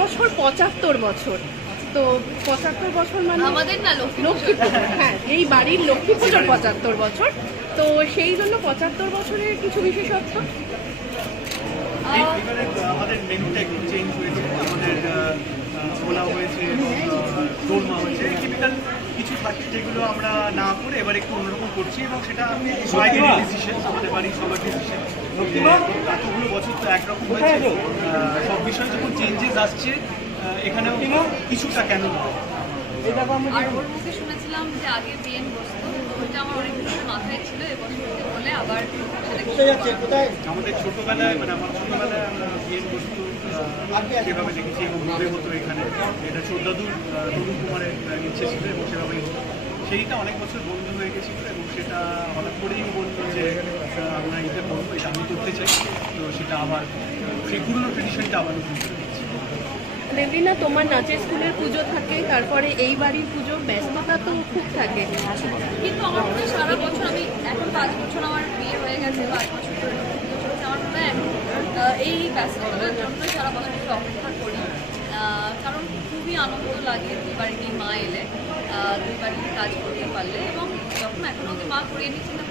এবছর পঁচাত্তর বছর। তো পঁচাত্তর বছর মানে আমাদের না লক্ষ্মী হ্যাঁ এই বাড়ির লক্ষ্মী পুজোর পঁচাত্তর বছর। তো সেই জন্য পঁচাত্তর বছরের কিছু বিশেষত্ব? আমাদের মেনুটা একটু চেঞ্জ হয়েছে। থাকে যেগুলো আমরা না করে এবার একটু অন্যরকম করছি এবং সেটা বাইরের ডিসিশন আমাদের বাড়ির সবার ডিসিশন এতগুলো বছর তো একরকম হয়েছে সব বিষয়ে যখন চেঞ্জেস আসছে আহ, এখানেও কিছুটা কেন? আর ওর মুখে শুনেছিলাম যে আগে বিএন বসতো তো আমার অনেক দিনের মাথায় ছিল এবছর থেকে বলে আবার আমাদের ছোটবেলায় মানে আমার ছোটবেলায় আমরা বিয়ের বস্তু সেভাবে দেখেছি এবং ভাবে হতো এখানে। এটা ছোটদাদুর তরুণ কুমারের ইচ্ছে ছিল এবং সেভাবেই হতো সেইটা অনেক বছর বন্ধ হয়ে গেছিল এবং সেটা হঠাৎ করেই ও বলল যে আমরা এটা করব এটা আমি করতে চাই। তো সেটা আবার সেই পুরনো ট্রেডিশনটা আবার নতুন করে। দেবলিনা তোমার নাচের স্কুলের পুজো থাকে, তারপরে এই বাড়ির পুজো ব্যস্ততা তো খুব থাকে। কিন্তু আমার মনে সারা বছর আমি, এখন পাঁচ বছর আমার বিয়ে হয়ে গেছে, পাঁচ বছর আমার মনে এই ব্যস্ততার জন্যই সারা বছর অপেক্ষা করি। কারণ খুবই আনন্দ লাগে দুই বাড়িতে মা এলে দুই বাড়িতে কাজ করতে পারলে, এবং যখন এখন ওকে মা করিয়ে নিচ্ছি না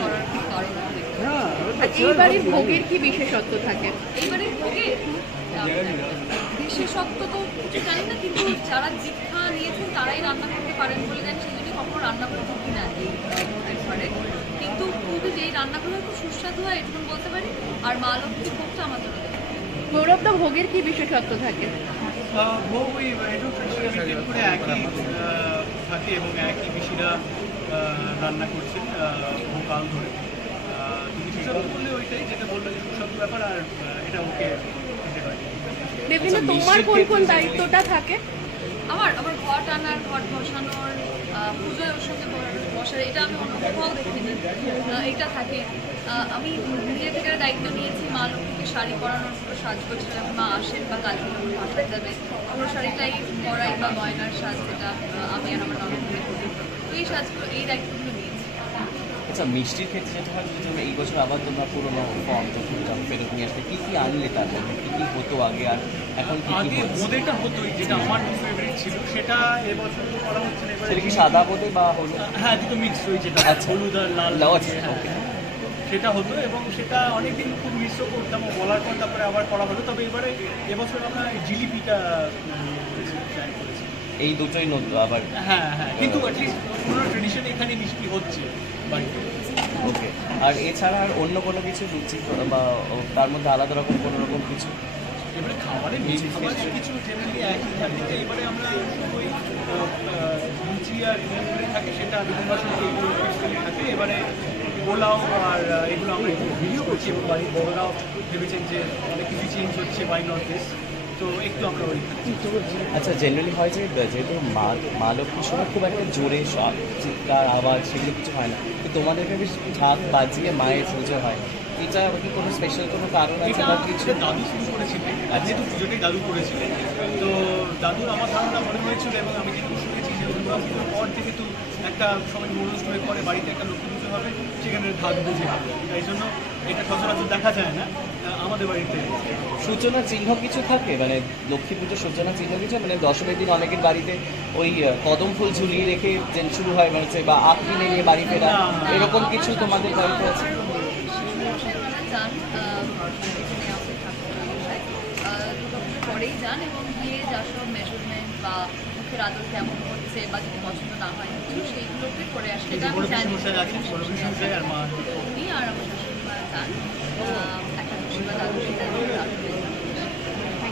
করার কারণ বাড়ির ভোগের কি বিশেষত্ব থাকে? এইবারে ভোগে বিশেষত্ব তো জানি না কিন্তু যারা দীক্ষা নিয়েছেন তারাই রান্না করতে পারেন বলে জানি সেই জন্য কখনো রান্না করে ঢুকি না। ভোগের ঘরে কিন্তু কিন্তু যেই রান্নাগুলো খুব সুস্বাদু হয় এটুকুন বলতে পারি আর মা লক্ষ্মীর ভোগটা আমাদের গৌরবদা ভোগের কি বিশেষত্ব থাকে? ভোগ ওই একটু করে একই থাকে এবং একই আহ, রান্না করছেন বহুকাল ধরে আহ, বললে ওইটাই যেটা বলল যে সুস্বাদু ব্যাপার আর এটা ওকে খেতে তোমার কোন কোন দায়িত্বটা থাকে? আমার আমার ঘট আনার ঘট বসানোর পুজোয় ওর সঙ্গে বসার এটা আমি অন্য কোথাও দেখিনি। এটা থাকে। আমি নিজে থেকে দায়িত্ব নিয়েছি মা লক্ষ্মীকে শাড়ি পরানোর পুরো সাজগোজ যখন মা আসেন বা কালী পুজোর ভাষায় যাবে পুরো শাড়িটাই পরাই বা গয়নার সাজ যেটা আমি আর আমার ননদ মিলে করি। তো এই সাজগুলো এই দায়িত্বগুলো আচ্ছা মিষ্টির ক্ষেত্রে যেটা হয় তোমরা এই বছর আবার তোমরা পুরোনো ফর্ম যখন ফেরত নিয়ে আসলে কী কী আনলে তার মধ্যে কী কী হতো আগে আর এখন কী কী আগে হচ্ছে বোঁদেটা হতোই যেটা আমার ফেভারিট ছিল সেটা এবছর তো করা হচ্ছে না সেটা কি সাদা বোধে বা হলুদ হ্যাঁ দুটো মিক্স ওই যেটা আচ্ছা। হলুদ আর লাল হ্যাঁ, okay. হ্যাঁ। সেটা হতো এবং সেটা অনেকদিন খুব মিশ্র করতাম বলার পর তারপরে আবার করা হলো তবে এবারে এবছর আমরা জিলিপিটা উম, করেছি, try করেছি। এই দুটোই নতুন আবার হ্যাঁ হ্যাঁ কিন্তু পুরো ট্রেডিশন এখানে মিষ্টি হচ্ছে বাড়িতে ওকে আর এছাড়া আর অন্য কোনো কিছু রুচি বা তার মধ্যে আলাদা রকম কোনো রকম কিছু? এবারে খাবারের কিছু জেনারেলি একই থাকে এবারে আমরা ওই লুচি আর ইমলি থাকে সেটা বিভিন্ন সময় এগুলো থাকে। এবারে পোলাও আর এগুলো আমরা ভিডিও করছি এবং বাড়ির বড়রাও ভেবেছেন যে অনেক কিছু চেঞ্জ হচ্ছে বাই নট দিস তো একটু আমরা ওই আচ্ছা জেনারেলি হয় যে যেহেতু মা মা লক্ষ্মীর সময় খুব একটা জোরে সব চিৎকার আওয়াজ সেগুলো কিছু হয় না। তো তোমাদেরকে বেশ ঢাক বাজিয়ে মায়ের পুজো হয়। এটা কি কোনো স্পেশাল কোনো কারণ আছে বা কিছু? দাদু শুরু করেছিলেন। যেহেতু পুজোটাই দাদু করেছিলেন। তো দাদুর আমার ধারণা মনে হয়েছিল এবং আমি যেটুকু শুনেছি যে দুর্গা পুজোর পর থেকে তো একটা সময় মনোজ হয়ে পরে বাড়িতে একটা লক্ষ্মী পুজো হবে সেখানে বুঝে হবে তাই জন্য এটা সচরাচর দেখা যায় না আমাদের বাড়িতে। সূচনা চিহ্ন কিছু থাকে? মানে লক্ষ্মী পুজোর সূচনা চিহ্ন কিছু মানে দশমীর দিন অনেকের বাড়িতে ওই কদম ফুল ঝুলিয়ে রেখে যে শুরু হয় মানে বা আখ কিনে নিয়ে বাড়ি ফেরা। এরকম কিছু তোমাদের বাড়িতে আছে? পরেই যান এবং গিয়ে যা সব মেজারমেন্ট বা মুখের আদর কেমন হচ্ছে বা যদি পছন্দ না হয় কিছু সেইগুলোকে করে আসলে এটা আমি জানি। আর আমার শাশুড়ি মা একটা খুশি বা